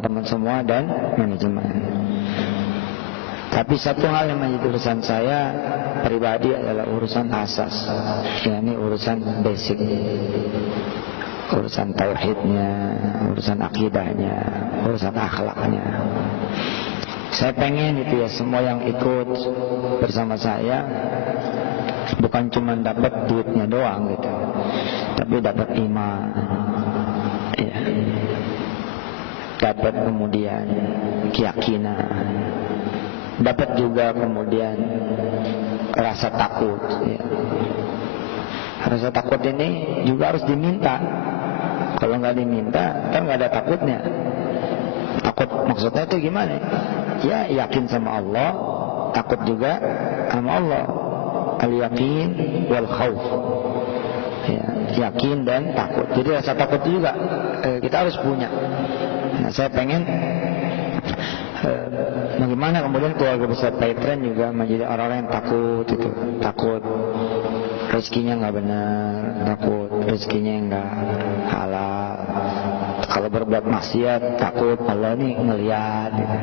teman semua dan manajemen. Tapi satu hal yang menjadi urusan saya pribadi adalah urusan asas, yakni urusan basic, urusan tauhidnya, urusan akidahnya, urusan akhlaknya. Saya pengen itu ya, semua yang ikut bersama saya bukan cuma dapat duitnya doang gitu, tapi dapat iman, ya, dapat kemudian keyakinan, dapat juga kemudian rasa takut, ya. Rasa takut ini juga harus diminta. Kalau nggak diminta kan nggak ada takutnya. Takut maksudnya itu gimana? Ya yakin sama Allah, takut juga sama Allah. Al-yakin wal khauf, ya, yakin dan takut. Jadi rasa takut itu juga kita harus punya. Nah, saya pengen bagaimana kemudian keluarga besar Paitren juga menjadi orang-orang yang takut itu, takut rezekinya nggak benar, takut rezekinya nggak halal. Kalau berbuat maksiat takut Allah ini ngelihat gitu.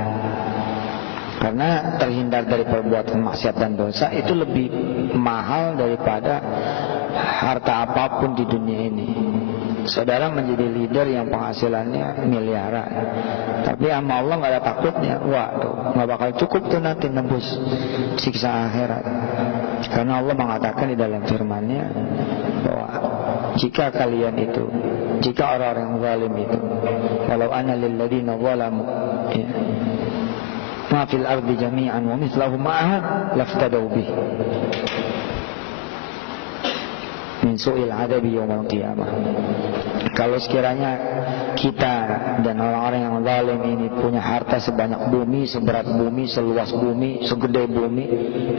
Karena terhindar dari perbuatan maksiat dan dosa itu lebih mahal daripada harta apapun di dunia ini. Saudara menjadi leader yang penghasilannya miliaran, tapi sama Allah nggak ada takutnya, waduh, nggak bakal cukup tuh nanti nembus siksa akhirat. Karena Allah mengatakan di dalam firman-Nya bahwa jika kalian itu, jika orang-orang yang zalim itu, walau anna lil ladzina zalamu, ya, ma fil ardi jami'an wa mithluhu ma'ahu laftadaw bih min su'il adabi yaumil qiyamah. Kalau sekiranya kita dan orang-orang yang zalim ini punya harta sebanyak bumi, seberat bumi, seluas bumi, segede bumi,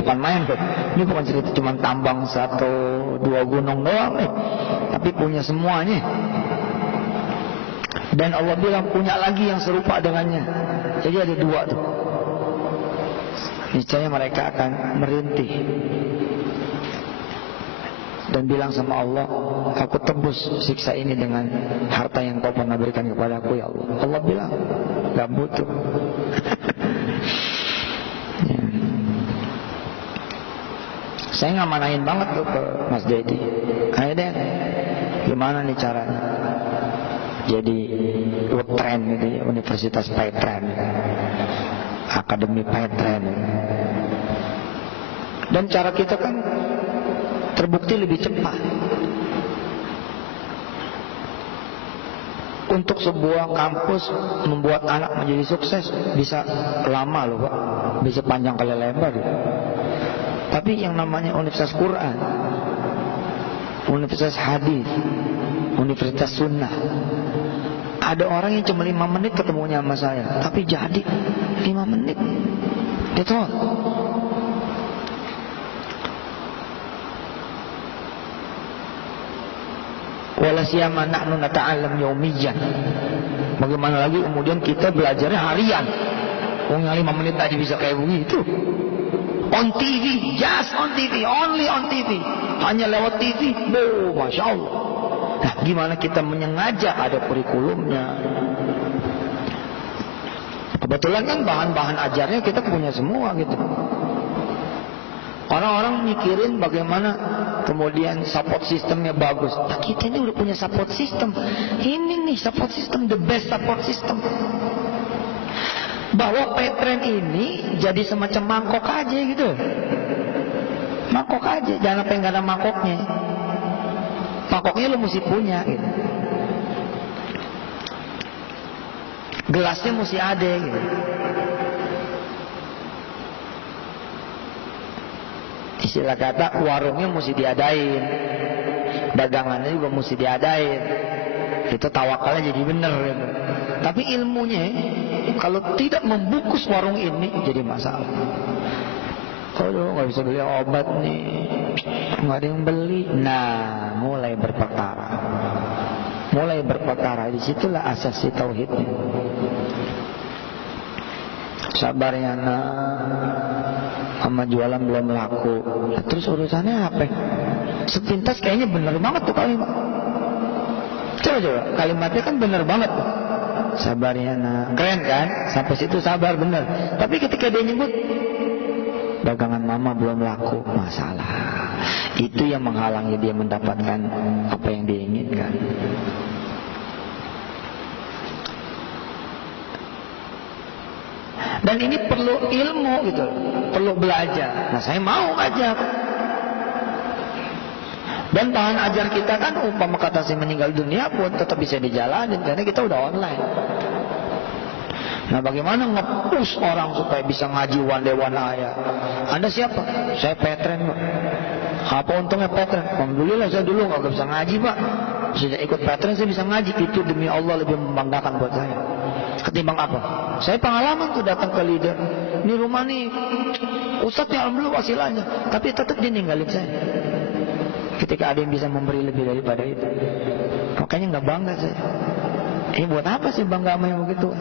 bukan main tuh. Ini bukan cerita cuma tambang 1-2 gunung doang nih, tapi punya semuanya. Dan Allah bilang punya lagi yang serupa dengannya. Jadi ada 2 tuh. Niscaya mereka akan merintih dan bilang sama Allah, aku tebus siksa ini dengan harta yang kau pernah berikan kepada aku ya Allah. Allah bilang, gak butuh. Ya. Saya ngamanain banget tuh ke Mas Dedi. Ayo deh, gimana nih caranya jadi tren gitu ya, Universitas Paitren, Akademi Paitren. Dan cara kita kan terbukti lebih cepat. Untuk sebuah kampus membuat anak menjadi sukses bisa lama loh Pak, bisa panjang kali lebar ya. Tapi yang namanya Universitas Quran, Universitas Hadis, Universitas Sunnah, ada orang yang cuma 5 menit ketemunya sama saya, tapi jadi 5 menit. Itu wala siyama nahnu nata'allam yaumiyan. Bagaimana lagi kemudian kita belajarnya harian. Yang 5 menit tadi bisa kayak begitu. On TV, just on TV, only on TV. Hanya lewat TV. Oh, Masya Allah. Nah, gimana kita menyengaja ada kurikulumnya. Kebetulan kan bahan-bahan ajarnya kita punya semua gitu. Orang-orang mikirin bagaimana kemudian support sistemnya bagus. Nah, kita ini udah punya support system. Ini nih support system, the best support system. Bahwa Paitren ini jadi semacam mangkok aja gitu. Mangkok aja, jangan sampai nggak ada mangkoknya. Mangkoknya lo mesti punya gitu. Gelasnya mesti ada gitu. Istilah kata warungnya mesti diadain, dagangannya juga mesti diadain. Itu tawakalnya jadi bener gitu. Tapi ilmunya kalau tidak membungkus warung ini jadi masalah. Kalau nggak bisa beli obat nih, nggak ada yang beli. Nah, mulai berperkara. Mulai berperkara, disitulah asas tauhidnya. Sabarnya nak, sama jualan belum laku. Terus urusannya apa? Sepintas kayaknya bener banget tuh kalimat. Coba kalimatnya kan bener banget tuh. Sabar ya nak. Keren kan? Sampai situ sabar bener. Tapi ketika dia nyebut dagangan mama belum laku, masalah. Itu yang menghalangi dia mendapatkan apa yang dia inginkan. Dan ini perlu ilmu gitu, perlu belajar. Nah saya mau ajak. Dan bahan ajar kita kan umpama kata si meninggal dunia pun tetap bisa dijalanin karena kita udah online. Nah bagaimana nge-push orang supaya bisa ngaji one day one ayat? Anda siapa? Saya Petren Pak. Apa untungnya Petren? Alhamdulillah saya dulu nggak bisa ngaji Pak. Sejak ikut Petren saya bisa ngaji. Itu demi Allah lebih membanggakan buat saya. Ketimbang apa? Saya pengalaman tuh datang ke leader. Ini rumah nih Ustadz ya alhamdulillah wasilannya. Tapi tetap dia ninggalin saya. Ketika ada yang bisa memberi lebih daripada itu, makanya nggak bangga saya. Ini buat apa sih bangga sama yang begitu?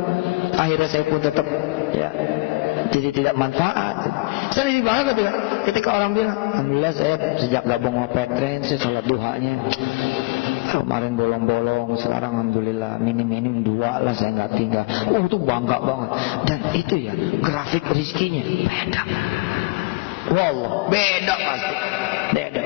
Akhirnya saya pun tetap ya jadi tidak manfaat. Saya lebih bangga ketika orang bilang, alhamdulillah saya sejak gabung sama Petren, saya sholat duhanya kemarin bolong-bolong, sekarang alhamdulillah minim-minim 2 lah saya nggak tinggal. Itu bangga banget. Dan itu ya grafik rezekinya beda. Wallah beda pasti, beda.